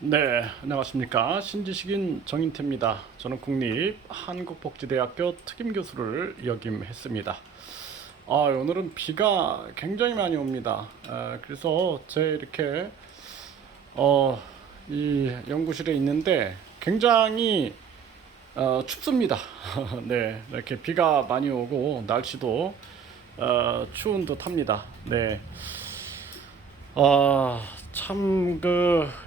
네, 안녕하십니까. 신지식인 정인태입니다. 저는 국립한국복지대학교 특임교수를 역임했습니다. 오늘은 비가 굉장히 많이 옵니다. 그래서 제 이렇게 이 연구실에 있는데 굉장히 춥습니다. 네, 이렇게 비가 많이 오고 날씨도 추운 듯합니다. 네. 참,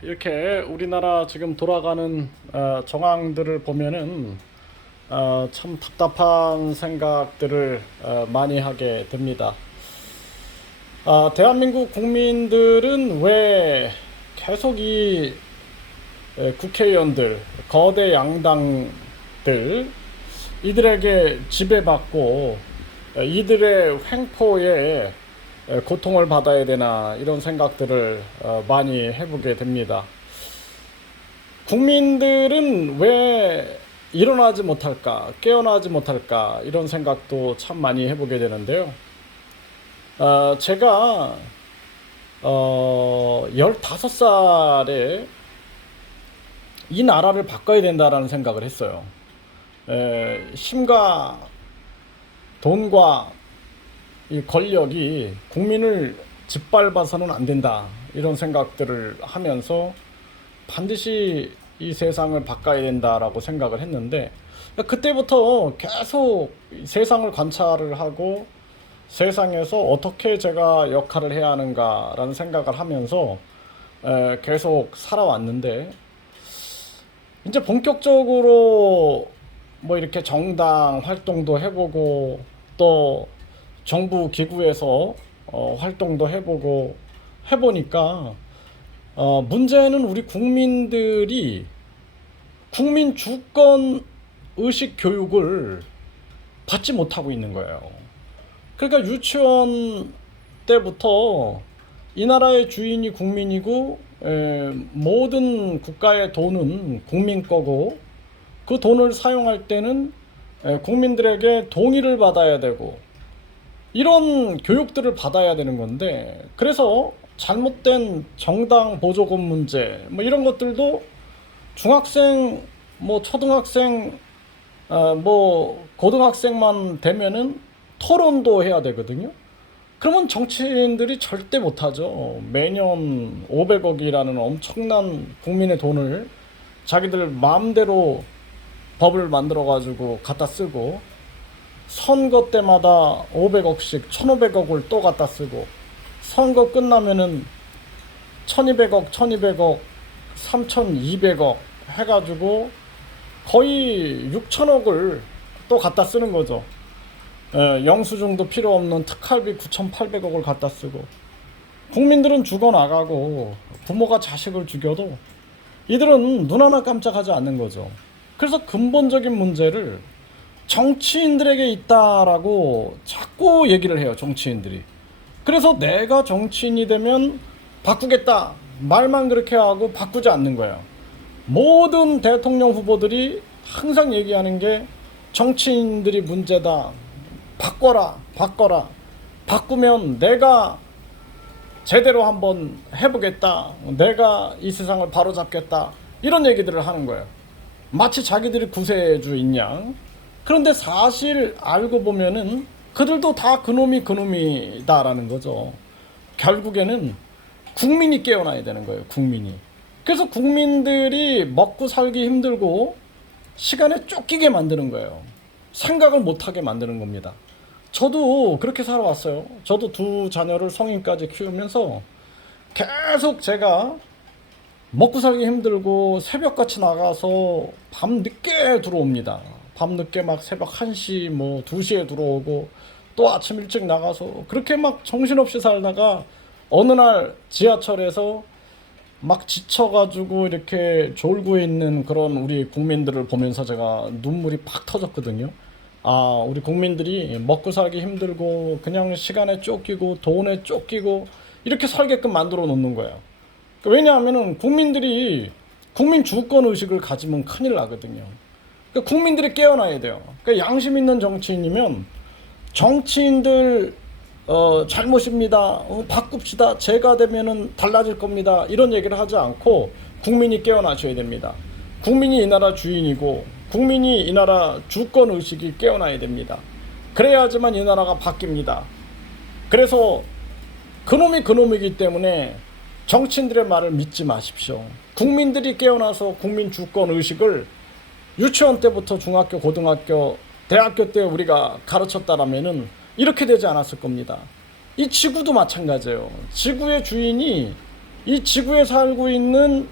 이렇게 우리나라 지금 돌아가는 정황들을 보면은 참 답답한 생각들을 많이 하게 됩니다. 대한민국 국민들은 왜 계속 이 국회의원들, 거대 양당들, 이들에게 지배받고 이들의 횡포에 고통을 받아야 되나 이런 생각들을 많이 해보게 됩니다. 국민들은 왜 일어나지 못할까, 깨어나지 못할까 이런 생각도 참 많이 해보게 되는데요. 제가 15살에 이 나라를 바꿔야 된다라는 생각을 했어요. 힘과 돈과 이 권력이 국민을 짓밟아서는 안 된다 이런 생각들을 하면서 반드시 이 세상을 바꿔야 된다라고 생각을 했는데, 그때부터 계속 세상을 관찰을 하고 세상에서 어떻게 제가 역할을 해야 하는가라는 생각을 하면서 계속 살아왔는데, 이제 본격적으로 뭐 이렇게 정당 활동도 해보고 또 정부 기구에서 활동도 해보고 해보니까 문제는 우리 국민들이 국민 주권 의식 교육을 받지 못하고 있는 거예요. 그러니까 유치원 때부터 이 나라의 주인이 국민이고 모든 국가의 돈은 국민 거고 그 돈을 사용할 때는 국민들에게 동의를 받아야 되고 이런 교육들을 받아야 되는 건데, 그래서 잘못된 정당 보조금 문제 뭐 이런 것들도 중학생 뭐 초등학생 뭐 고등학생만 되면은 토론도 해야 되거든요. 그러면 정치인들이 절대 못하죠. 매년 500억이라는 엄청난 국민의 돈을 자기들 마음대로 법을 만들어 가지고 갖다 쓰고 선거 때마다 500억씩 1500억을 또 갖다 쓰고 선거 끝나면은 1200억 1200억 3200억 해가지고 거의 6천억을 또 갖다 쓰는 거죠. 영수증도 필요 없는 특활비 9800억을 갖다 쓰고 국민들은 죽어나가고 부모가 자식을 죽여도 이들은 눈 하나 깜짝하지 않는 거죠. 그래서 근본적인 문제를 정치인들에게 있다라고 자꾸 얘기를 해요, 정치인들이. 그래서 내가 정치인이 되면 바꾸겠다 말만 그렇게 하고 바꾸지 않는 거예요. 모든 대통령 후보들이 항상 얘기하는 게 정치인들이 문제다, 바꿔라 바꿔라, 바꾸면 내가 제대로 한번 해보겠다, 내가 이 세상을 바로잡겠다 이런 얘기들을 하는 거예요. 마치 자기들이 구세주인 양. 그런데 사실 알고 보면은 그들도 다 그놈이 그놈이다라는 거죠. 결국에는 국민이 깨어나야 되는 거예요, 국민이. 그래서 국민들이 먹고 살기 힘들고 시간에 쫓기게 만드는 거예요. 생각을 못하게 만드는 겁니다. 저도 그렇게 살아왔어요. 저도 두 자녀를 성인까지 키우면서 계속 제가 먹고 살기 힘들고 새벽같이 나가서 밤 늦게 들어옵니다. 밤 늦게 막 새벽 1시 뭐 2시에 들어오고 또 아침 일찍 나가서 그렇게 막 정신없이 살다가 어느 날 지하철에서 막 지쳐가지고 이렇게 졸고 있는 그런 우리 국민들을 보면서 제가 눈물이 팍 터졌거든요. 우리 국민들이 먹고 살기 힘들고 그냥 시간에 쫓기고 돈에 쫓기고 이렇게 살게끔 만들어 놓는 거예요. 왜냐하면은 국민들이 국민 주권 의식을 가지면 큰일 나거든요. 그러니까 국민들이 깨어나야 돼요. 그러니까 양심 있는 정치인이면 정치인들 잘못입니다. 바꿉시다. 제가 되면은 달라질 겁니다. 이런 얘기를 하지 않고 국민이 깨어나셔야 됩니다. 국민이 이 나라 주인이고 국민이 이 나라 주권의식이 깨어나야 됩니다. 그래야지만 이 나라가 바뀝니다. 그래서 그놈이 그놈이기 때문에 정치인들의 말을 믿지 마십시오. 국민들이 깨어나서 국민 주권의식을 유치원 때부터 중학교, 고등학교, 대학교 때 우리가 가르쳤다라면은 이렇게 되지 않았을 겁니다. 이 지구도 마찬가지예요. 지구의 주인이 이 지구에 살고 있는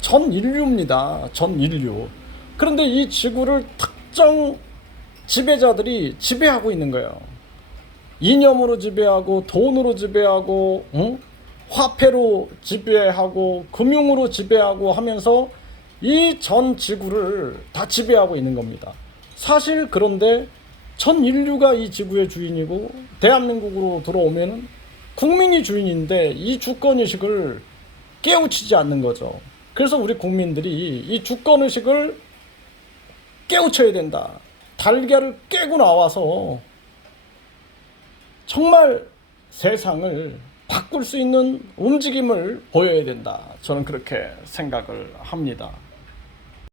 전 인류입니다. 전 인류. 그런데 이 지구를 특정 지배자들이 지배하고 있는 거예요. 이념으로 지배하고 돈으로 지배하고 화폐로 지배하고 금융으로 지배하고 하면서 이 전 지구를 다 지배하고 있는 겁니다. 사실 그런데 전 인류가 이 지구의 주인이고 대한민국으로 들어오면은 국민이 주인인데 이 주권의식을 깨우치지 않는 거죠. 그래서 우리 국민들이 이 주권의식을 깨우쳐야 된다. 달걀을 깨고 나와서 정말 세상을 바꿀 수 있는 움직임을 보여야 된다. 저는 그렇게 생각을 합니다.